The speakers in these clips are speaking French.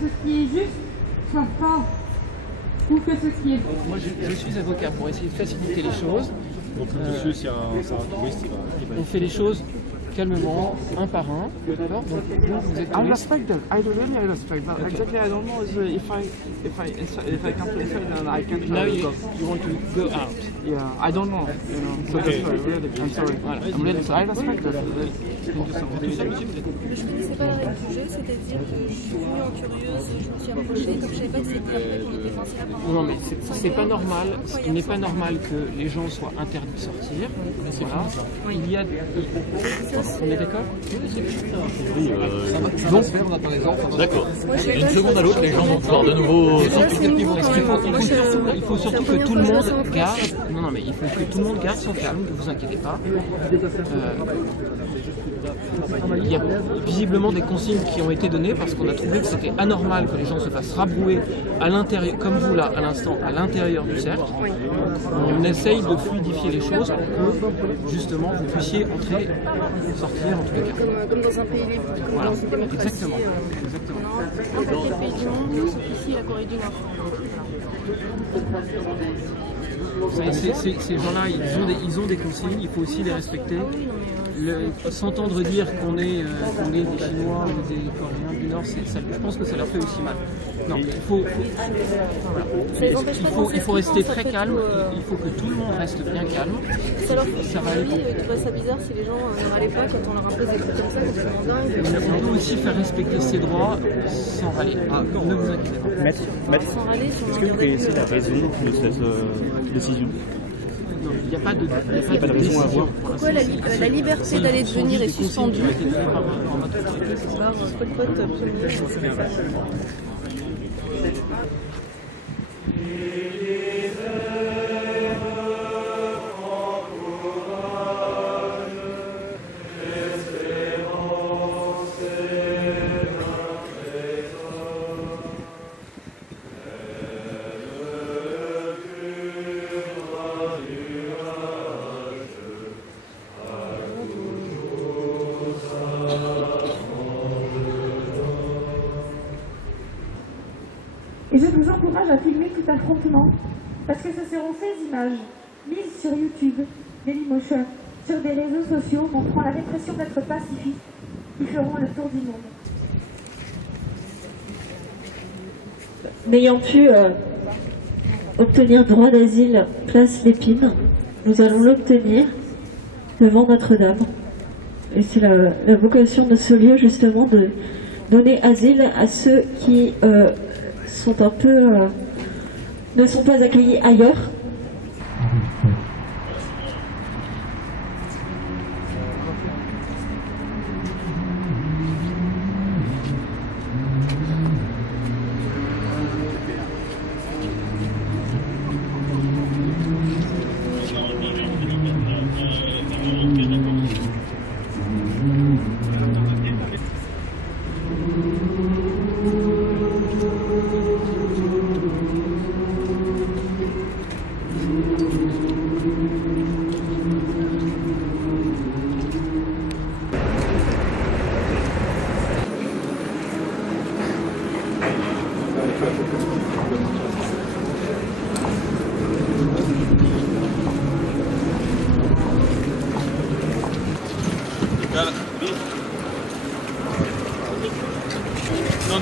Ce qui est juste soit pas, ou que ce qui est... Moi je suis avocat pour essayer de faciliter les choses. Donc monsieur, c'est un touriste, on fait les choses calmement, un par un, d'accord? Donc vous êtes I respect that. I really respect that. Exactly, I don't know if I come to inside and I can't. Now you want to go out. Yeah, I don't know. You know. So Okay. that's why, really, I'm sorry. Voilà. I'm really sorry. I respect that. Je ne connaissais pas la règle du jeu, c'est-à-dire que je suis venue en curieuse, je me suis approchée, comme je savais pas que c'était après qu'on était censé apprendre. Non mais c'est pas normal, il n'est pas normal que les gens soient interdits de sortir. Voilà. Il y a... On est d'accord? Ça va se faire, on attend les ordres. D'accord. D'une seconde à l'autre, les gens vont pouvoir de nouveau sortir. Il faut surtout que tout le monde garde... Non mais il faut que tout le monde garde son calme, ne vous inquiétez pas. Il y a visiblement des consignes qui ont été données parce qu'on a trouvé que c'était anormal que les gens se fassent rabrouer à l'intérieur, comme vous là, à l'instant, à l'intérieur du cercle. On essaye de fluidifier les choses pour que justement vous puissiez entrer, sortir en tous les cas. Comme dans un pays libre, comme Voilà, dans une démocratie. exactement. N'importe quel pays du monde, sauf ici la Corée du Nord. Vous savez, ces gens-là, ils ont des consignes, il faut aussi les respecter. S'entendre dire qu'on est des Chinois ou des Coréens du Nord, je pense que ça leur fait aussi mal. Non, il faut rester très calme, il faut que tout le monde reste bien calme. Ça leur Ça va aller. tu trouves ça bizarre si les gens ne râlaient pas quand on leur impose des trucs comme ça, c'est vraiment dingue. On peut aussi faire respecter ses droits sans râler. Ne vous inquiétez pas. Maître, Sans râler, est-ce que vous connaissez la raison de cette décision? Non, il n'y a pas de raison à avoir. Pourquoi la liberté d'aller devenir est suspendue? Alors, Et je vous encourage à filmer tout affrontement, parce que ce seront ces images, mises sur YouTube, Dailymotion, sur des réseaux sociaux montrant la répression d'être pacifiste, qui feront le tour du monde. N'ayant pu obtenir droit d'asile place Lépine, nous allons l'obtenir devant Notre-Dame. Et c'est la vocation de ce lieu justement de donner asile à ceux qui sont un peu ne sont pas accueillis ailleurs.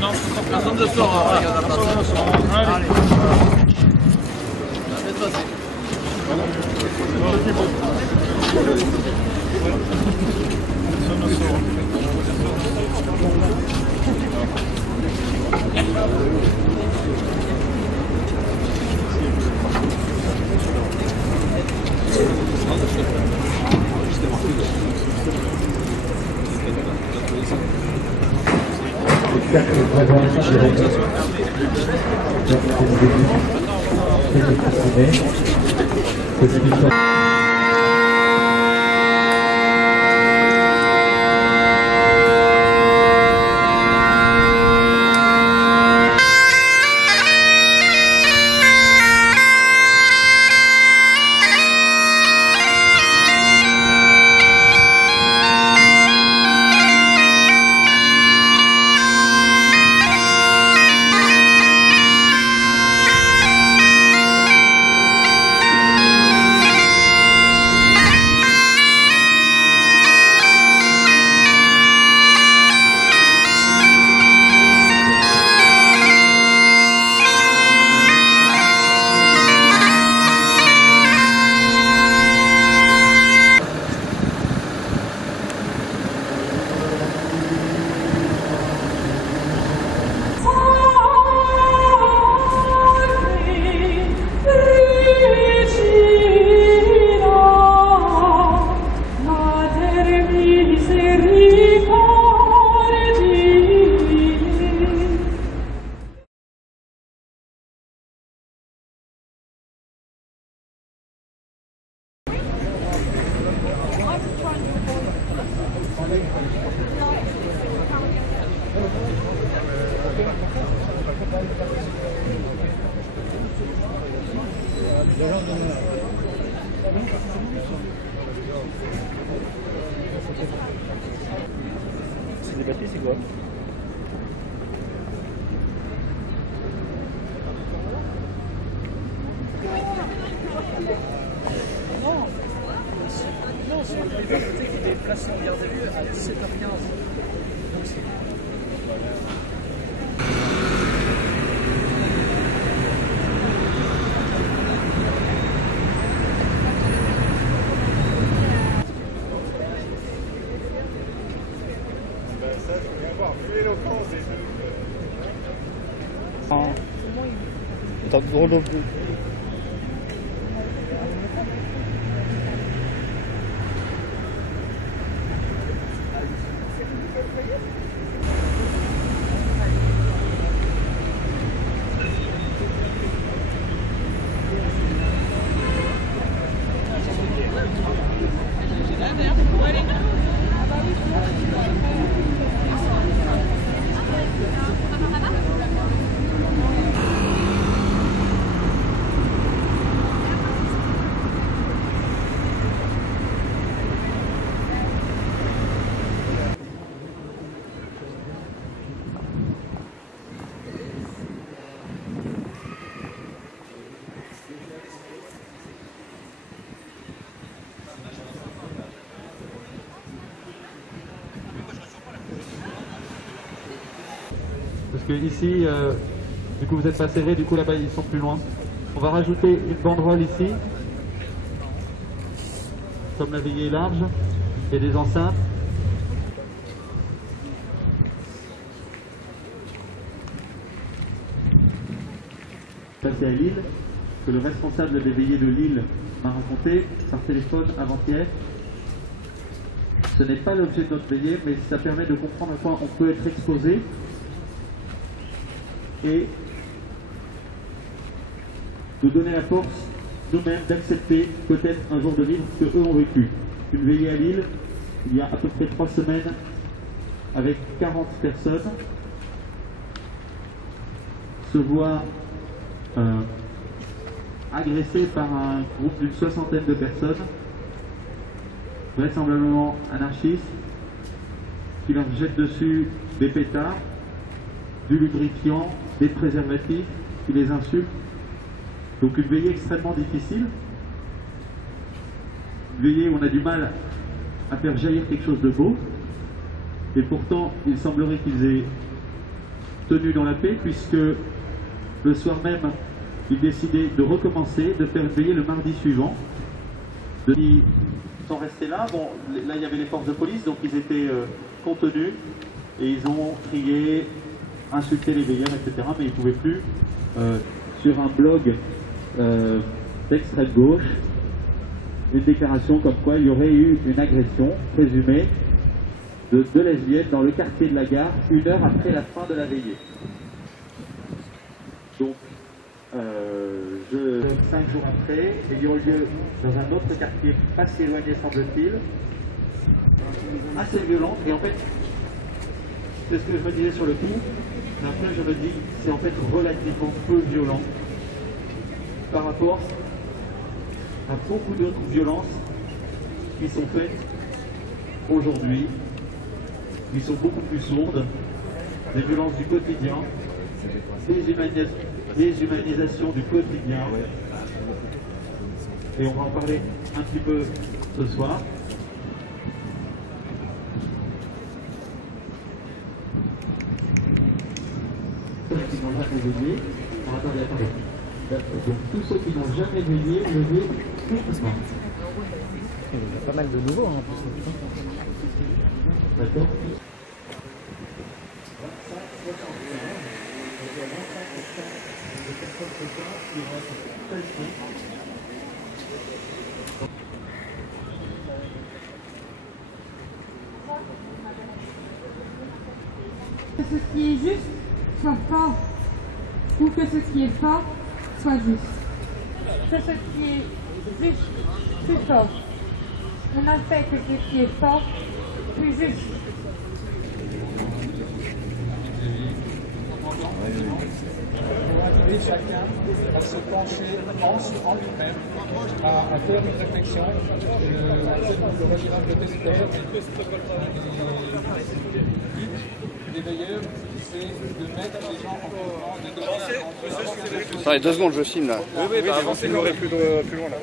Non, personne ne sort. Allez. C'est des papiers, c'est quoi? Non, sur le téléphone qui était placé en garde à vue à 17h15. Donc c'est... Attends, drôle de... Parce que ici, du coup vous êtes pas serré, du coup là-bas ils sont plus loin. On va rajouter une banderole ici, comme la veillée est large, et des enceintes. Passé à Lille, que le responsable des veillées de Lille m'a raconté par téléphone avant-hier. Ce n'est pas l'objet de notre veillée, mais ça permet de comprendre à quoi on peut être exposé et de donner la force nous-mêmes d'accepter peut-être un jour de vivre ce qu'eux ont vécu. Une veillée à Lille, il y a à peu près 3 semaines, avec 40 personnes, se voit agressé par un groupe d'une 60aine de personnes, vraisemblablement anarchistes, qui leur jettent dessus des pétards, du lubrifiant, des préservatifs, qui les insultent. Donc une veillée extrêmement difficile, une veillée où on a du mal à faire jaillir quelque chose de beau, et pourtant il semblerait qu'ils aient tenu dans la paix, puisque le soir même ils décidaient de recommencer, de faire une veillée le mardi suivant. Ils sont restés là, bon, là il y avait les forces de police, donc ils étaient contenus, et ils ont crié, insulté les veilleurs, etc., mais ils ne pouvaient plus. Sur un blog d'extrême gauche, une déclaration comme quoi il y aurait eu une agression présumée de 2 lesbiennes dans le quartier de la Gare, 1 heure après la fin de la veillée. Donc, 5 jours après, ayant eu lieu dans un autre quartier pas si éloigné semble-t-il, assez violente, et en fait, c'est ce que je me disais sur le coup, mais après je me dis, c'est en fait relativement peu violent par rapport à beaucoup d'autres violences qui sont faites aujourd'hui, qui sont beaucoup plus sourdes, des violences du quotidien, des humanisations du quotidien, et on va en parler un petit peu ce soir. Qui n'ont jamais veillé, attendez. Donc tous ceux qui n'ont jamais veillé, levez complètement. Il y a pas mal de nouveaux, hein, en plus. D'accord. Que ce qui est juste soit fort, ou que ce qui est fort soit juste. Que ce qui est juste plus fort. On a fait que ce qui est fort plus juste. inviter chacun à se pencher en lui-même, à faire une réflexion. Le retirable d'Esther, des veilleurs, c'est de mettre les gens en mouvement, Attendez 2 secondes, je filme là. Oui, bah avant, filmerait plus loin là.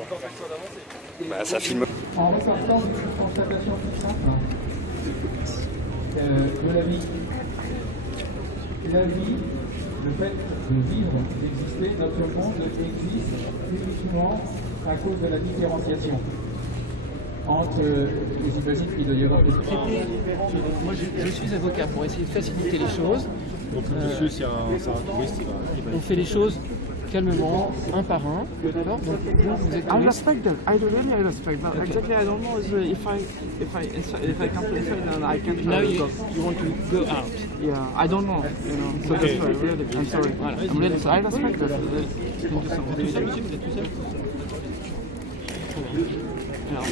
Bah ça filme. en repartant d'une constatation toute simple de la vie. La vie, le fait de vivre, d'exister, notre monde existe uniquement à cause de la différenciation entre les imagines qu'il doit y avoir des Moi, je suis avocat pour essayer de faciliter les choses. Donc, monsieur, c'est un touriste, il va. On fait les choses calmement, un par un. D'accord. Donc, vous êtes I touriste. respect that. I really respect that. Exactly. I don't know if I come to inside and I can. Now you want to go out. Yeah, I don't know. You know. So Okay. that's why, really. I'm sorry. Voilà. I'm really sorry. I respect that. Vous êtes tout seul, monsieur? Vous êtes tout seul? Alors,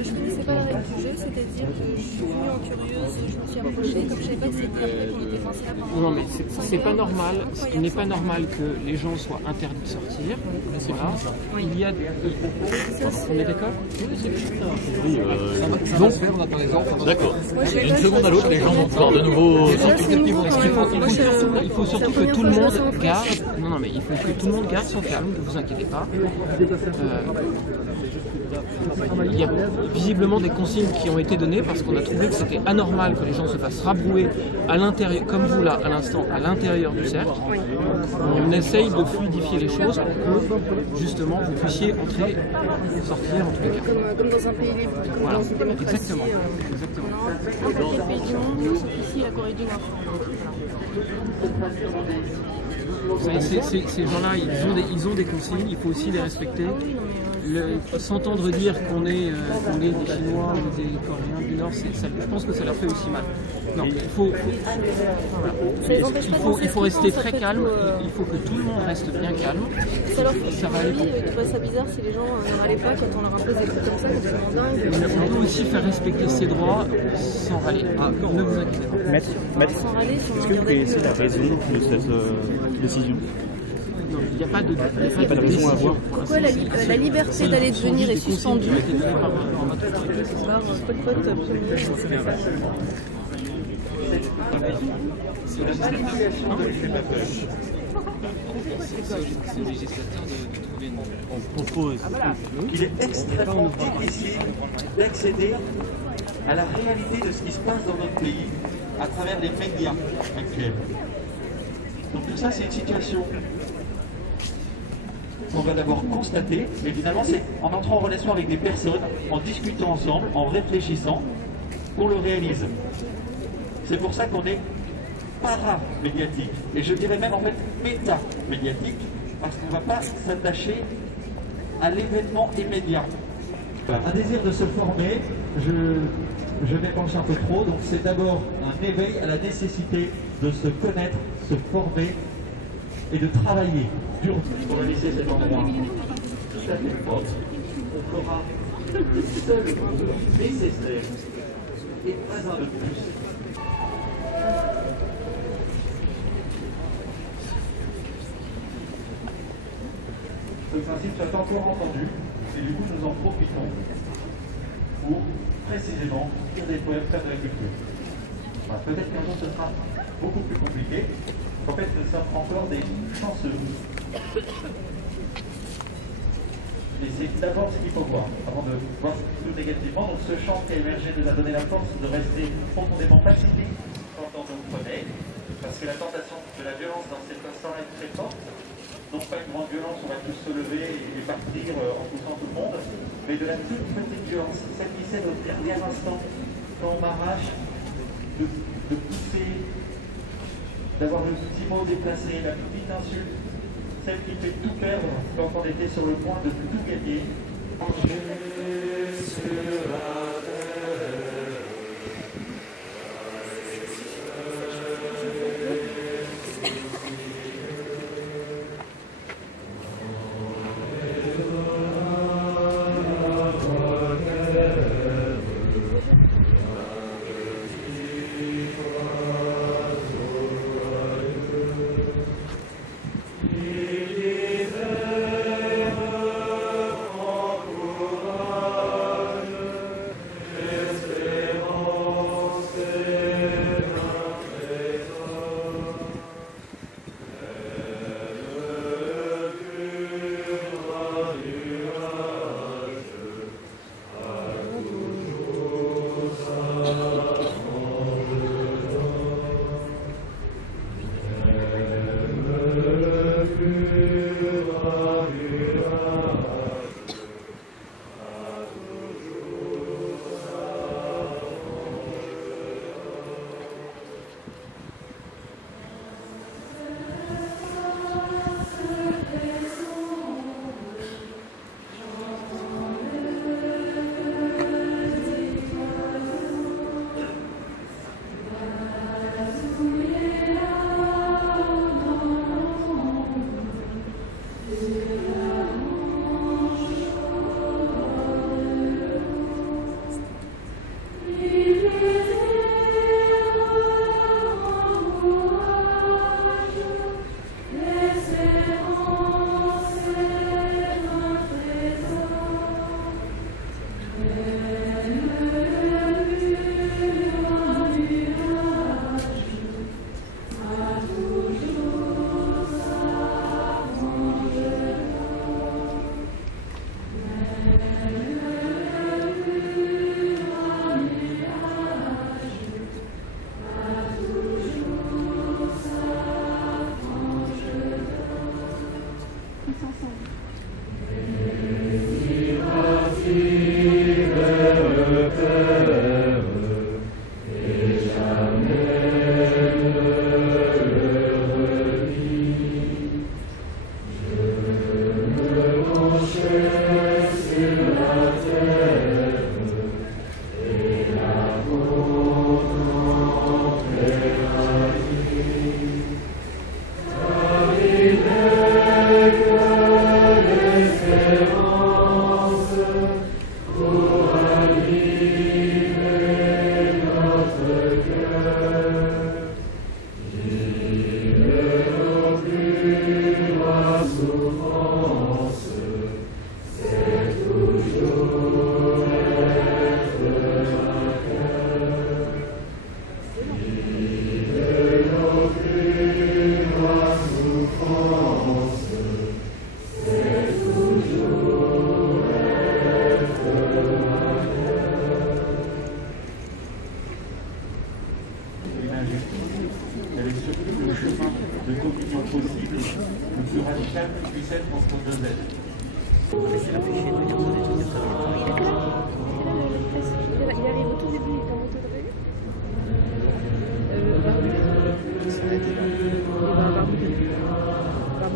Mais je connaissais pas la règle du jeu, c'est-à-dire que je suis venue en curieuse, je me suis approchée, comme je savais pas que c'était après qu'on était censé la parole. non, mais c'est pas normal. Il n'est pas normal que les gens soient interdits de sortir. Voilà. Il y a. On est d'accord? Ça va se faire, on attend les enfants. D'accord. D'une seconde à l'autre, les gens vont pouvoir de nouveau sortir. Il faut surtout que tout le monde garde. Non, mais il faut que tout le monde garde son calme. Ne vous inquiétez pas. Il y a visiblement des consignes qui ont été données parce qu'on a trouvé que c'était anormal que les gens se fassent rabrouer à l'intérieur, comme vous là à l'instant, à l'intérieur du cercle. On essaye de fluidifier les choses pour que justement vous puissiez entrer et sortir en tous les cas. Comme dans un pays libre, comme Voilà, dans une démocratie. exactement. N'importe quel pays du monde, sauf ici la Corée du Nord. Vous savez, ces gens-là, ils ont des consignes, il faut aussi les respecter. S'entendre dire qu'on est des Chinois ou des Coréens du Nord, je pense que ça leur fait aussi mal. Non, il faut rester très calme, il faut que tout le monde reste bien calme. Ça leur Ça va aller. ils trouvent ça bizarre si les gens n'en râlaient pas quand on leur impose des trucs comme ça, complètement dingue. On peut aussi faire respecter ses droits sans râler. Ne vous inquiétez pas. Maître, Sans râler, si on est-ce que vous connaissez la raison de cette décision? Non, il n'y a pas de raison à décision. avoir. Pourquoi la liberté d'aller devenir est suspendue C'est au législateur de trouver une... On propose. Il est extrêmement difficile d'accéder à la réalité de ce qui se passe dans notre pays à travers les médias actuels. Donc tout ça, c'est une situation qu'on va d'abord constater, mais finalement c'est en entrant en relation avec des personnes, en discutant ensemble, en réfléchissant, qu'on le réalise. C'est pour ça qu'on est para-médiatique, et je dirais même en fait méta-médiatique, parce qu'on ne va pas s'attacher à l'événement immédiat. Un désir de se former, je m'épanche un peu trop, donc c'est d'abord un éveil à la nécessité de se connaître, se former et de travailler dur pour laisser cet endroit tout à fait propre. On fera le seul nécessaire et pas un de plus. Ce principe soit encore entendu et du coup nous en profitons pour précisément faire des poèmes, faire de la culture. Voilà, peut-être qu'un jour ce sera beaucoup plus compliqué. En fait, nous sommes encore des chanceux. Et c'est d'abord ce qu'il faut voir, avant de voir tout négativement. Donc ce chant qui a émergé nous a donné la force de rester profondément pacifique quand on nous prenait, parce que la tentation de la violence dans cet instant est très forte. Non pas une grande violence, on va tous se lever et partir en poussant tout le monde, mais de la toute petite violence, celle qui cède au dernier instant, quand on m'arrache de pousser, d'avoir le petit mot déplacé, la petite insulte, celle qui fait tout perdre quand on était sur le point de tout gagner.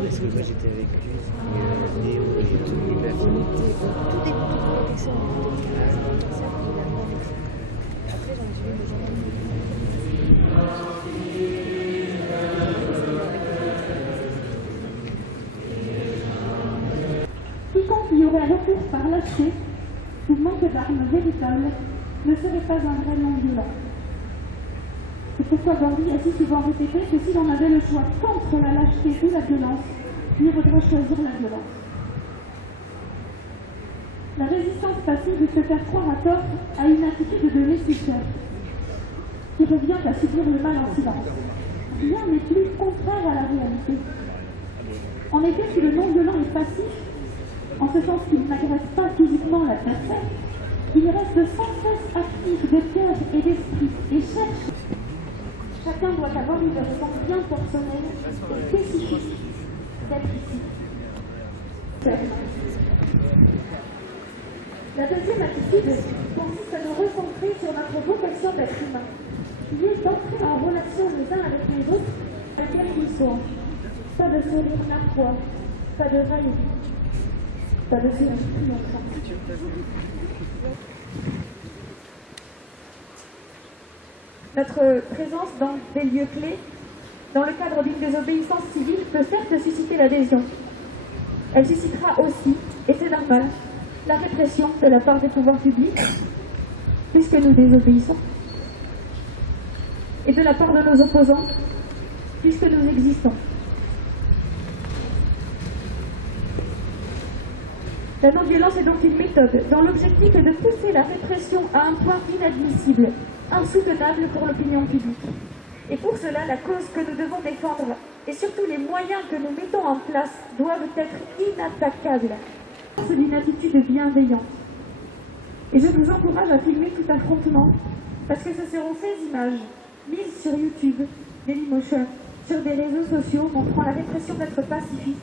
Parce que moi j'étais avec lui, Néo et tout, et ma affinité, tout début de protection de 15 ans, ça il a avec ça. Après j'en ai suivi le jour Quiconque y aurait recours par lâcheté ou manque d'armes véritables ne serait pas un vrai non-violent. C'est pourquoi Gandhi a si souvent répété que si l'on avait le choix contre la lâcheté ou la violence, il faudrait choisir la violence. La résistance passive se faire croire à tort à une attitude de laisser-faire, qui revient à subir le mal en silence. Rien n'est plus contraire à la réalité. En effet, si le non-violent est passif, en ce sens qu'il n'agresse pas physiquement l'adversaire, il reste sans cesse actif de cœur et d'esprit et cherche. Chacun doit avoir une raison bien personnelle et spécifique d'être ici. La deuxième attitude consiste à nous recentrer sur notre vocation d'être humain, qui est d'entrer en relation les uns avec les autres, quels qu'ils soient. Pas de sourire narquois, pas de râler, pas de sourire triomphant. Notre présence dans des lieux clés, dans le cadre d'une désobéissance civile, peut certes susciter l'adhésion. Elle suscitera aussi, et c'est normal, la répression de la part des pouvoirs publics, puisque nous désobéissons, et de la part de nos opposants, puisque nous existons. La non-violence est donc une méthode dont l'objectif est de pousser la répression à un point inadmissible, insoutenable pour l'opinion publique. Et pour cela, la cause que nous devons défendre, et surtout les moyens que nous mettons en place, doivent être inattaquables. C'est d'une attitude bienveillante. Et je vous encourage à filmer tout affrontement, parce que ce seront ces images, mises sur YouTube, Dailymotion, sur des réseaux sociaux montrant la répression d'être pacifiste,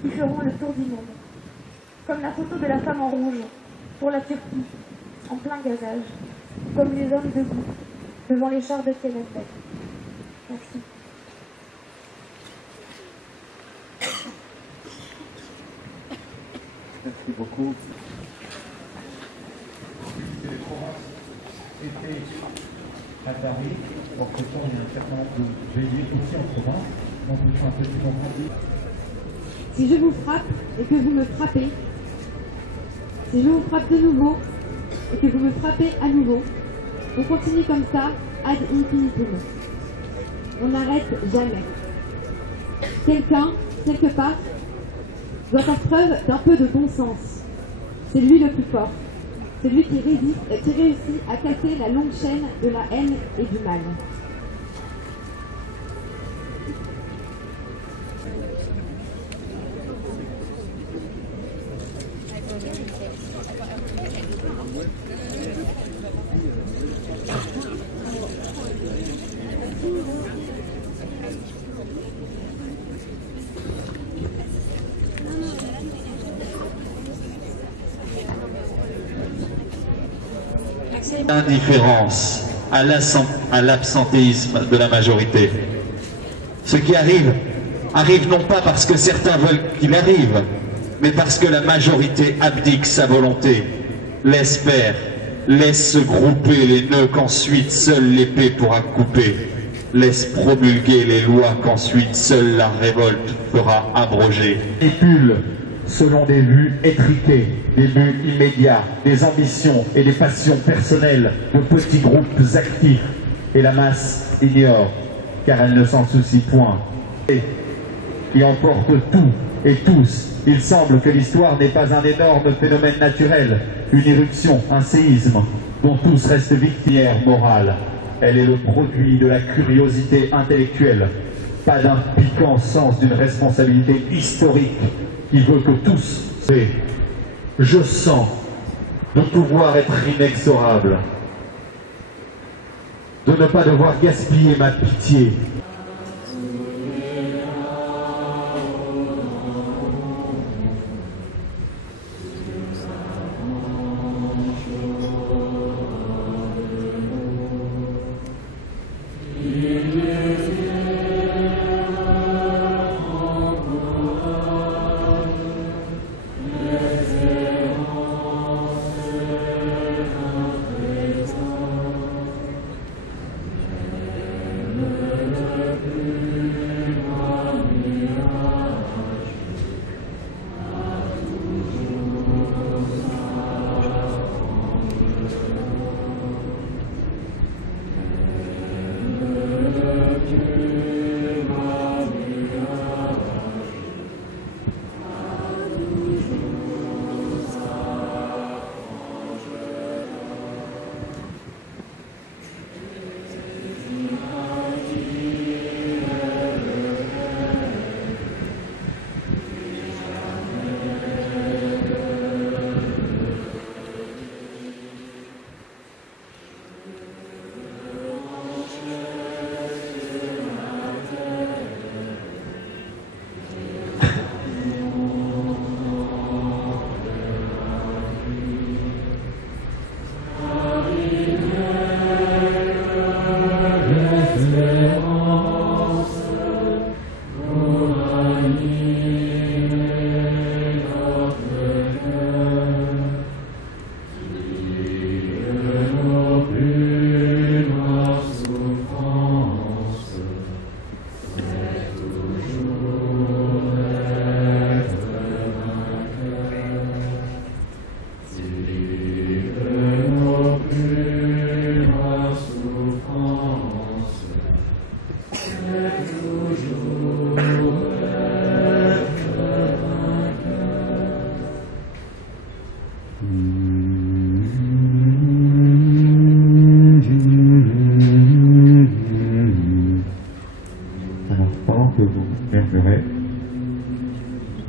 qui feront le tour du monde. Comme la photo de la femme en rouge, pour la Turquie, en plein gazage, comme les hommes debout, devant les chars de Kennebec. Merci. Merci beaucoup. Les provinces étaient à Paris, or ce temps il y a un certain nombre de veillées aussi en province, donc il faut un petit moment. Si je vous frappe et que vous me frappez, si je vous frappe de nouveau et que vous me frappez à nouveau, on continue comme ça, ad infinitum. On n'arrête jamais. Quelqu'un, quelque part, doit faire preuve d'un peu de bon sens. C'est lui le plus fort. C'est lui qui réussit à casser la longue chaîne de la haine et du mal. Indifférence à l'absentéisme de la majorité. Ce qui arrive, arrive non pas parce que certains veulent qu'il arrive, mais parce que la majorité abdique sa volonté, laisse faire, laisse se grouper les nœuds qu'ensuite seule l'épée pourra couper, laisse promulguer les lois qu'ensuite seule la révolte fera abroger. Manipule selon des vues étriquées, des buts immédiats, des ambitions et des passions personnelles de petits groupes actifs, et la masse ignore, car elle ne s'en soucie point. Et qui emporte tout et tous, il semble que l'histoire n'est pas un énorme phénomène naturel, une éruption, un séisme, dont tous restent victimes morales. Elle est le produit de la curiosité intellectuelle, pas d'un piquant sens d'une responsabilité historique qui veut que tous sait. Je sens de pouvoir être inexorable, de ne pas devoir gaspiller ma pitié.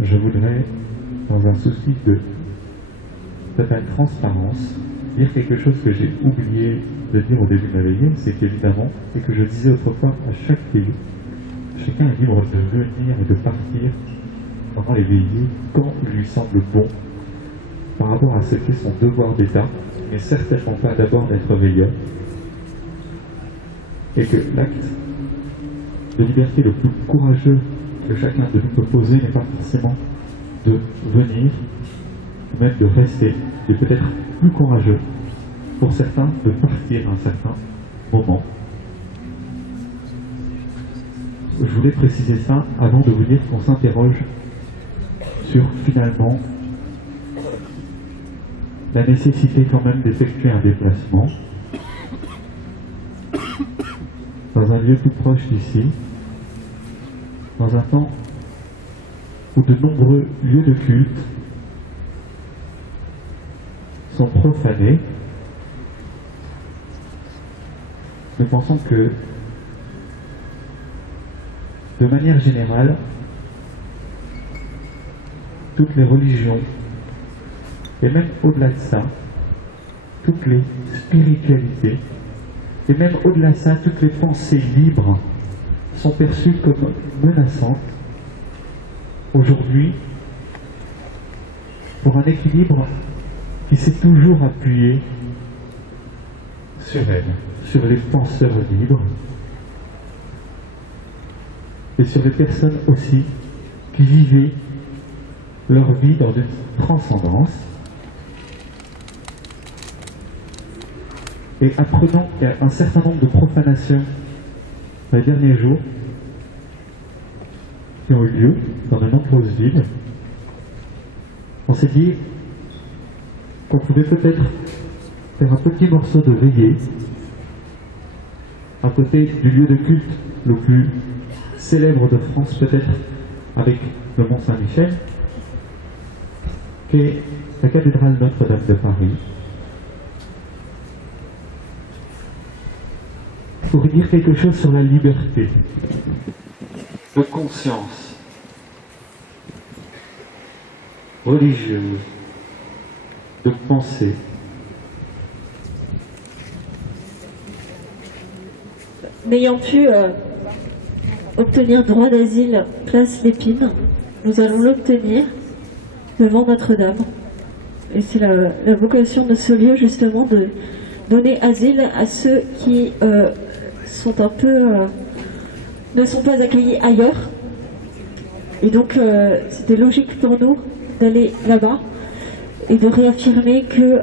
Je voudrais, dans un souci de totale transparence, dire quelque chose que j'ai oublié de dire au début de la veillée, c'est qu'évidemment, et que je disais autrefois à chaque veillée, chacun est libre de venir et de partir pendant les veillées quand il lui semble bon, par rapport à ce qu'est son devoir d'État, mais certainement pas d'abord d'être veilleur, et que l'acte de liberté le plus courageux que chacun de nous peut poser n'est pas forcément de venir, ou même de rester, et peut-être plus courageux pour certains de partir à un certain moment. Je voulais préciser ça avant de vous dire qu'on s'interroge sur finalement la nécessité quand même d'effectuer un déplacement dans un lieu tout proche d'ici, dans un temps où de nombreux lieux de culte sont profanés. Nous pensons que, de manière générale, toutes les religions, et même au-delà de ça, toutes les spiritualités, et même au-delà de ça, toutes les pensées libres sont perçues comme menaçantes aujourd'hui pour un équilibre qui s'est toujours appuyé sur elle, sur les penseurs libres et sur les personnes aussi qui vivaient leur vie dans une transcendance. Et apprenant qu'il y a un certain nombre de profanations dans les derniers jours qui ont eu lieu dans de nombreuses villes, on s'est dit qu'on pouvait peut-être faire un petit morceau de veillée à côté du lieu de culte le plus célèbre de France, peut-être avec le Mont-Saint-Michel, qui est la cathédrale Notre-Dame de Paris, pour dire quelque chose sur la liberté de conscience religieuse, de pensée. N'ayant pu obtenir droit d'asile place Lépine, nous allons l'obtenir devant Notre-Dame. Et c'est la vocation de ce lieu, justement, de donner asile à ceux qui sont un peu ne sont pas accueillis ailleurs. Et donc c'était logique pour nous d'aller là-bas et de réaffirmer que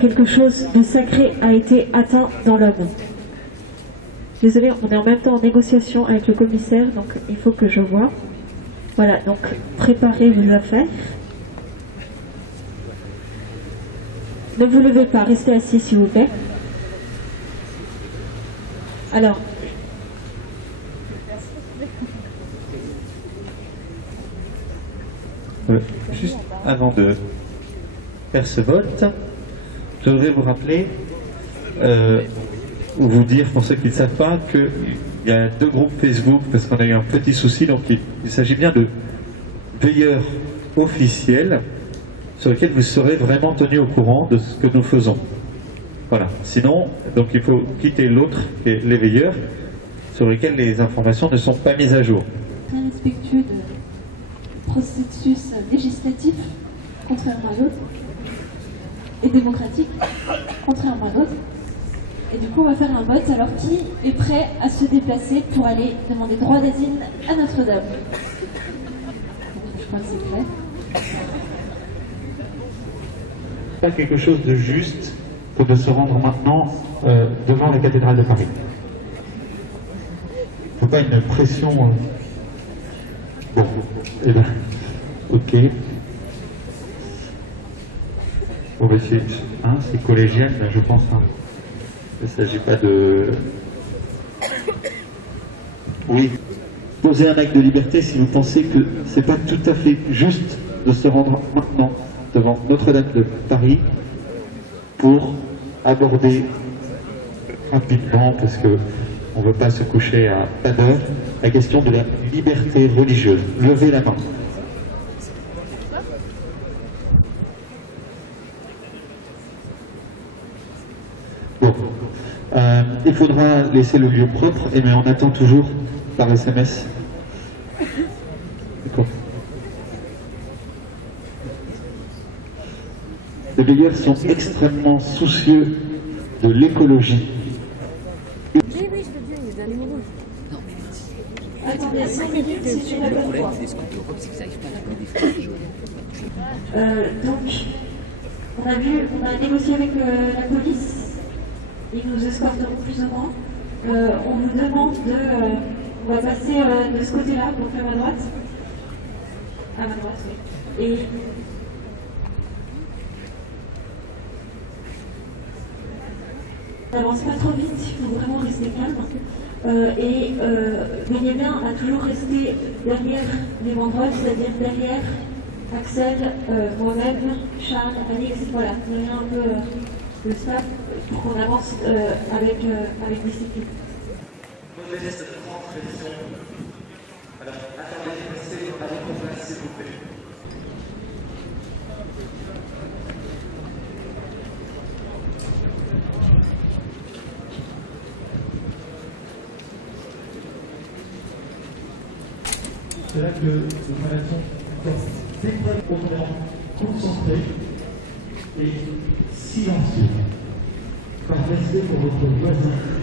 quelque chose de sacré a été atteint dans l'homme. Désolée, on est en même temps en négociation avec le commissaire, donc il faut que je vois. Voilà, donc préparez vos affaires. Ne vous levez pas, restez assis s'il vous plaît. Alors, juste avant de faire ce vote, je voudrais vous rappeler, ou vous dire pour ceux qui ne savent pas, qu'il y a 2 groupes Facebook, parce qu'on a eu un petit souci, donc il s'agit bien de veilleurs officiels, sur lesquels vous serez vraiment tenus au courant de ce que nous faisons. Voilà. Sinon, donc il faut quitter l'autre, et les veilleurs, sur lesquels les informations ne sont pas mises à jour. Très respectueux de processus législatif, contrairement à l'autre, et démocratique, contrairement à l'autre. Et du coup, on va faire un vote. Alors, qui est prêt à se déplacer pour aller demander droit d'asile à Notre-Dame? Je crois que c'est clair. Pas quelque chose de juste que de se rendre maintenant devant la cathédrale de Paris. Il ne faut pas une pression. Bon, eh bien, ok. Bon, ben c'est collégial, je pense. Hein. Il ne s'agit pas de... Oui. Posez un acte de liberté si vous pensez que c'est pas tout à fait juste de se rendre maintenant devant Notre-Dame de Paris pour aborder rapidement, parce que on ne veut pas se coucher à pas d'heure, la question de la liberté religieuse. Levez la main. Bon. Il faudra laisser le lieu propre, mais on attend toujours par SMS. D'accord. Les veilleurs sont extrêmement soucieux de l'écologie. Oui, je veux bien, il y a des animaux rouges. Non, mais attendez, 5 minutes, c'est sur la bonne voie. Donc, on a négocié avec la police. Ils nous escorteront plus ou moins. On vous demande on va passer de ce côté-là, donc à ma droite. À ma droite, oui. Et n'avance pas trop vite, il faut vraiment rester calme. Veillez bien à toujours rester derrière les banderoles, c'est-à-dire derrière Axel, moi-même, Charles, Alix, voilà, derrière un peu le staff pour qu'on avance avec discipline. Alors, attendez, restez à votre place, s'il vous plaît. C'est là que nous connaissons des preuves autrement concentrées et silencieuses. par respect pour votre voisin.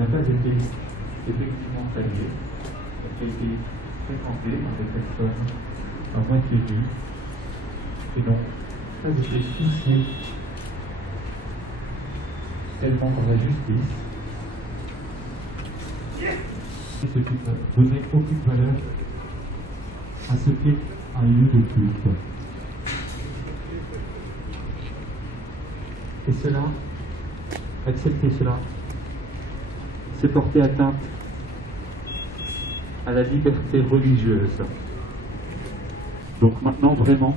n'a pas été effectivement saluée, qui a été fréquentée par des personnes à moitié nues et n'ont pas été touchées tellement par la justice, et ce qui ne donnait aucune valeur à ce qu'est un lieu de culte. Et cela, accepter cela, c'est porter atteinte à la liberté religieuse. Donc maintenant, vraiment,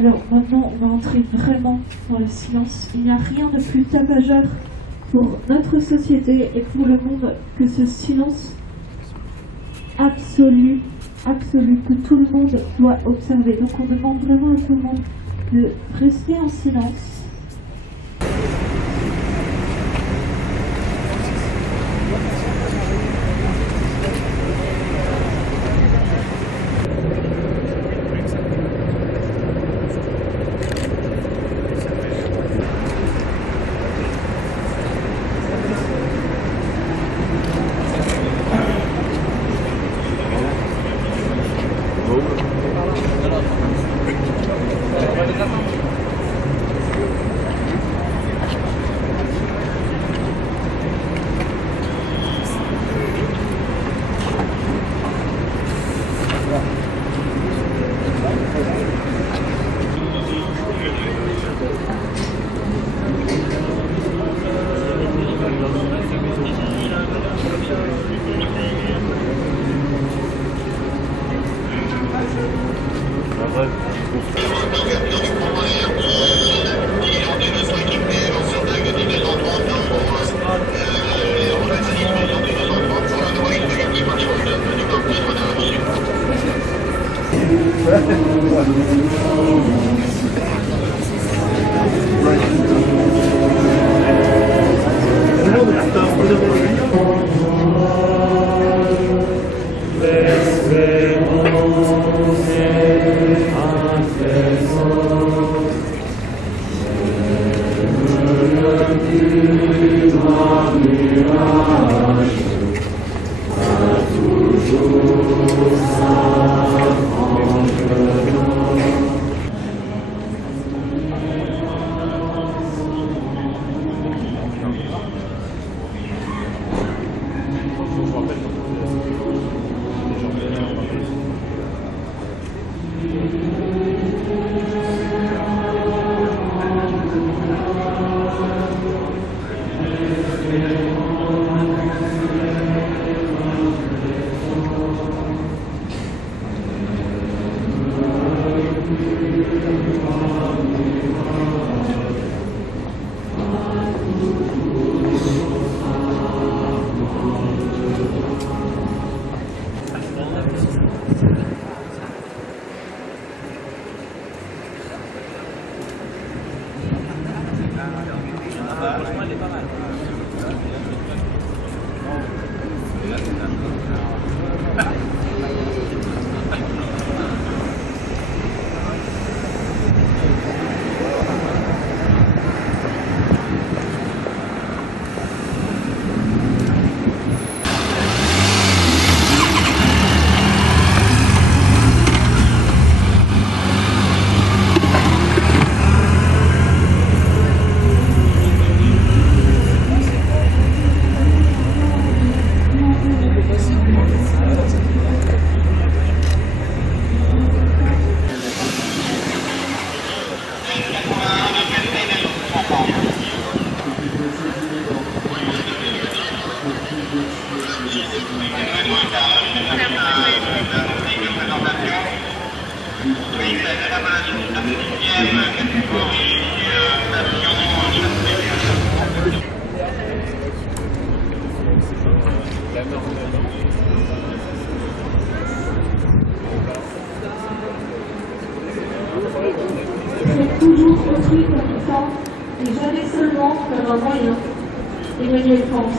alors maintenant, on va entrer vraiment dans le silence. Il n'y a rien de plus tapageur pour notre société et pour le monde que ce silence absolu que tout le monde doit observer. Donc on demande vraiment à tout le monde de rester en silence. Faites toujours autrui comme temps et jamais seulement comme un moyen. Emmanuel Kant.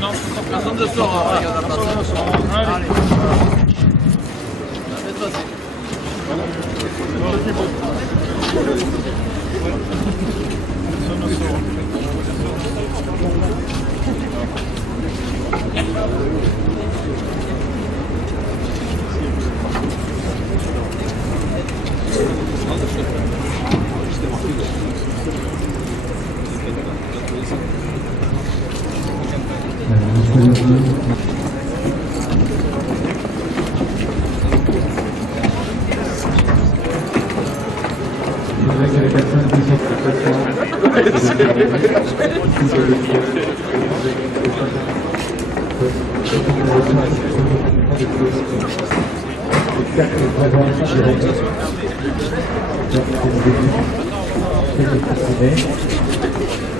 non, personne ne sort. Regarde la place. Allez.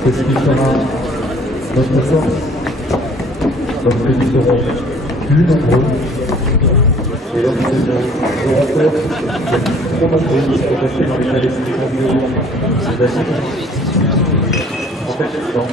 C'est ce qui sera notre force lorsque nous serons plus nombreux et lorsque nous aurons peur d'être trop nombreux pour rester dans l'état d'esprit violent. En fait, non.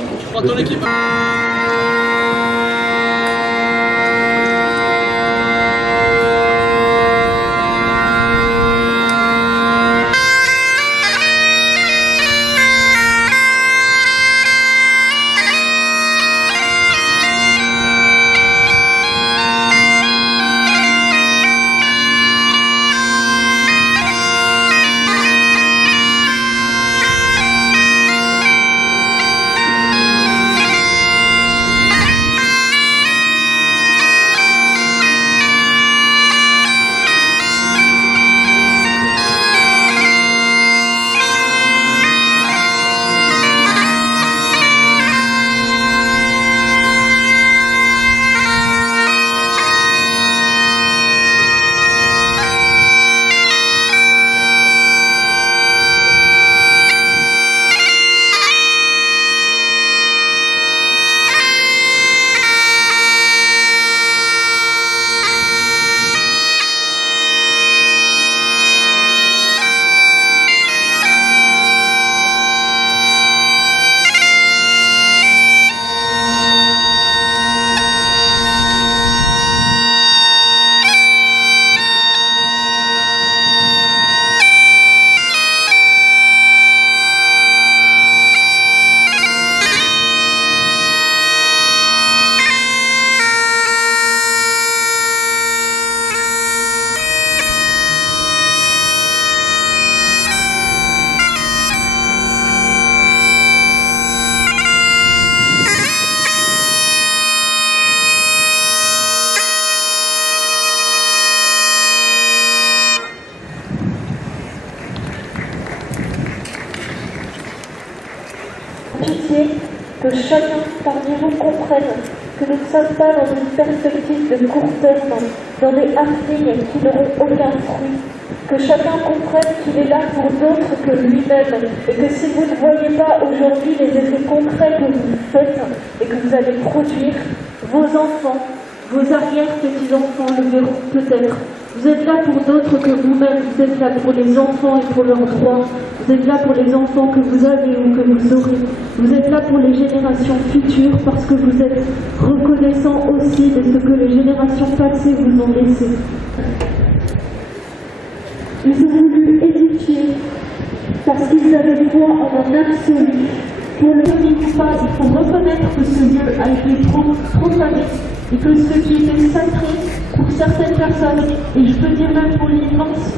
Que chacun parmi vous comprenne que nous ne sommes pas dans une perspective de court terme, dans des harpilles qui n'auront aucun fruit. Que chacun comprenne qu'il est là pour d'autres que lui-même et que si vous ne voyez pas aujourd'hui les effets concrets que vous faites et que vous allez produire, vos enfants, vos arrière-petits-enfants le verront peut-être. Vous êtes là pour d'autres que vous-même, vous êtes là pour les enfants et pour leurs droits, vous êtes là pour les enfants que vous avez ou que vous aurez, vous êtes là pour les générations futures parce que vous êtes reconnaissants aussi de ce que les générations passées vous ont laissé. Ils ont voulu édifier parce qu'ils avaient foi en un absolu. Pour le pas, il faut reconnaître que ce lieu a été profané et que ce qui était sacré pour certaines personnes, et je peux dire même pour l'immense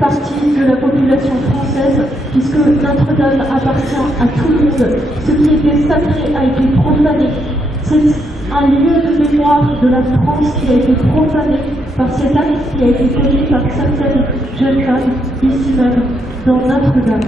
partie de la population française, puisque Notre-Dame appartient à tout le monde, ce qui était sacré a été profané. C'est un lieu de mémoire de la France qui a été profané par cet acte qui a été commis par certaines jeunes femmes, ici même, dans Notre-Dame.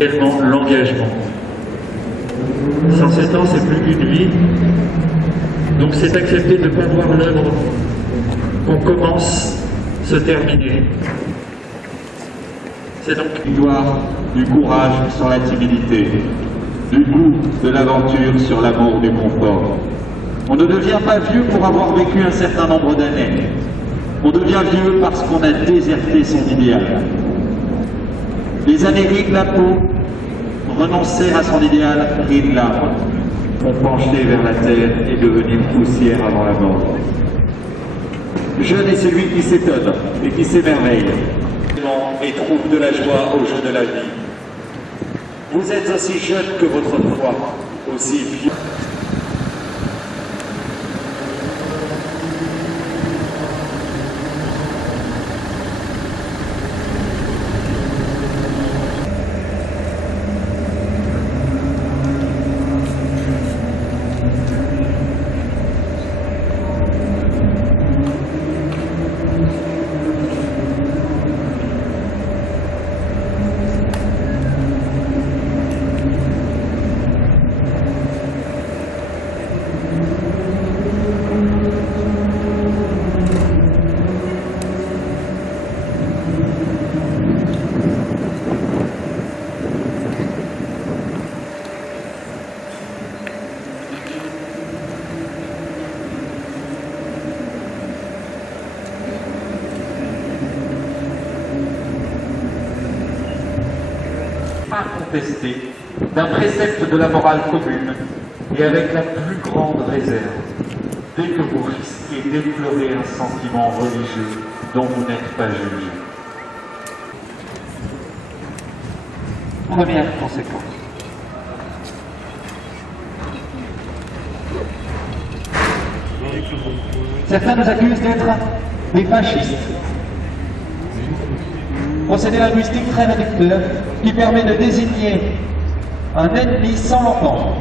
Également l'engagement. 107 ans, c'est plus qu'une vie. Donc c'est accepter de ne pas voir l'œuvre qu'on commence se terminer. C'est donc victoire du courage sur la timidité, du goût de l'aventure sur l'amour du confort. On ne devient pas vieux pour avoir vécu un certain nombre d'années. On devient vieux parce qu'on a déserté son idéal. Les années rient la peau, renoncer à son idéal rient l'âme. On penchait vers la terre et devenir poussière avant la mort. Jeune est celui qui s'étonne et qui s'émerveille et trouve de la joie au jeu de la vie. Vous êtes aussi jeune que votre foi, aussi vieux. Incontesté d'un précepte de la morale commune et avec la plus grande réserve, dès que vous risquez d'effleurer un sentiment religieux dont vous n'êtes pas jugé. Première conséquence. Certains nous accusent d'être des fascistes. Procédé linguistique très réducteur qui permet de désigner un ennemi sans l'entendre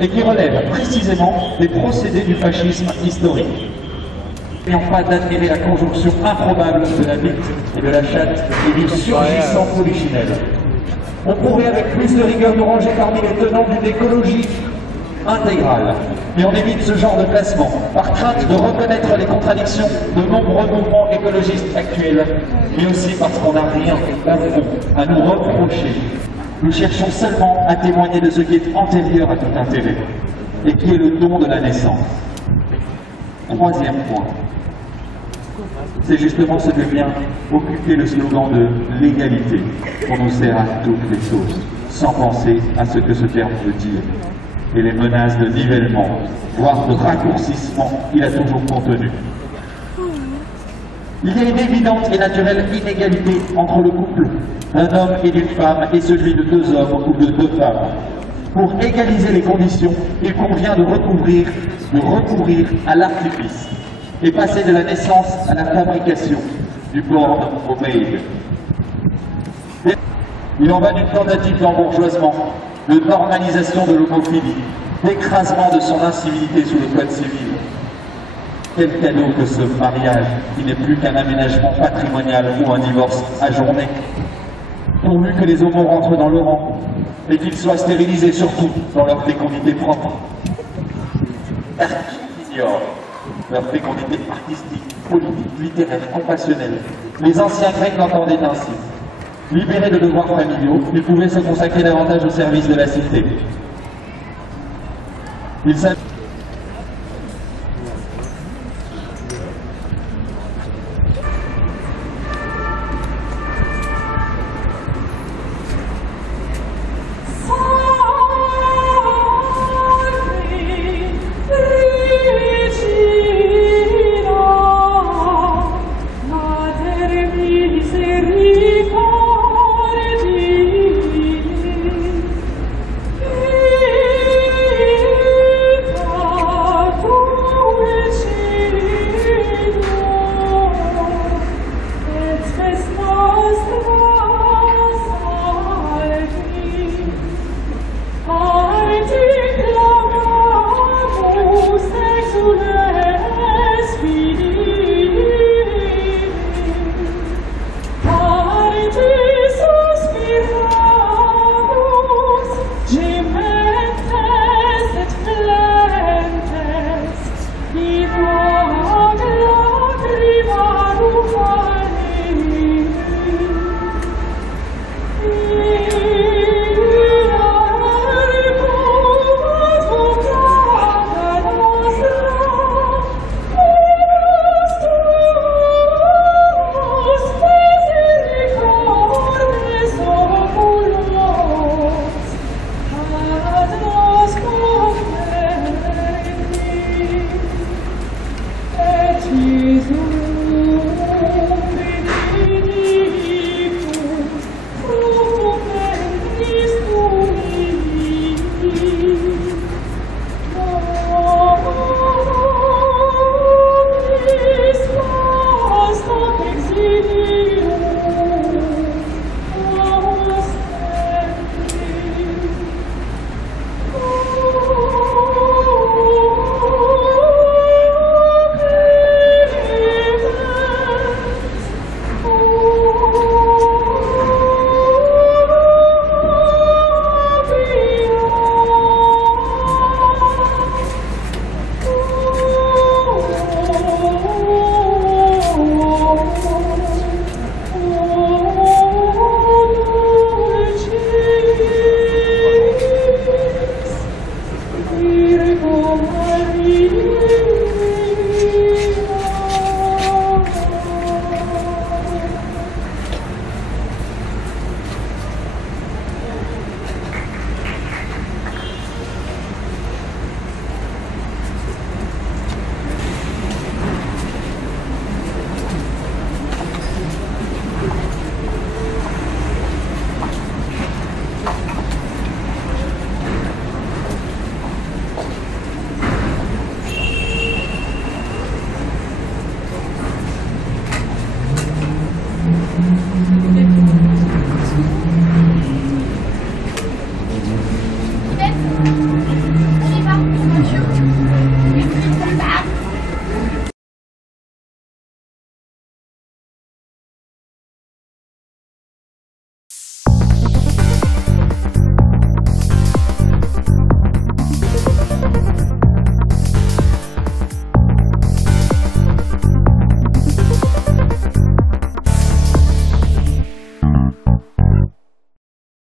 et qui relève précisément des procédés du fascisme historique. N'ayant pas d'admirer la conjonction improbable de la bite et de la chatte et du surgissant polichinelle. On pourrait avec plus de rigueur nous ranger parmi les tenants d'une écologie intégrale. Mais on évite ce genre de placement, par crainte de reconnaître les contradictions de nombreux mouvements écologistes actuels, mais aussi parce qu'on n'a rien, au fond, à nous reprocher. Nous cherchons seulement à témoigner de ce qui est antérieur à tout intérêt, et qui est le don de la naissance. Troisième point, c'est justement ce que vient occuper le slogan de l'égalité. On nous sert à toutes les sauces, sans penser à ce que ce terme veut dire. Et les menaces de nivellement, voire de raccourcissement qu'il a toujours contenu. Il y a une évidente et naturelle inégalité entre le couple d'un homme et d'une femme et celui de deux hommes ou de deux femmes. Pour égaliser les conditions, il convient de recourir à l'artifice et passer de la naissance à la fabrication, du born au made. Il en va d'une tentative d'embourgeoisement, de normalisation de l'homophilie, d'écrasement de son incivilité sous le code civil. Quel cadeau que ce mariage, qui n'est plus qu'un aménagement patrimonial ou un divorce ajourné. Pourvu que les homos rentrent dans le rang, et qu'ils soient stérilisés surtout dans leur fécondité propre. Qui ignorent leur fécondité artistique, politique, littéraire, compassionnelle. Les anciens Grecs l'entendaient ainsi. Libérés de devoirs familiaux, ils pouvaient se consacrer davantage au service de la cité. Il s'agit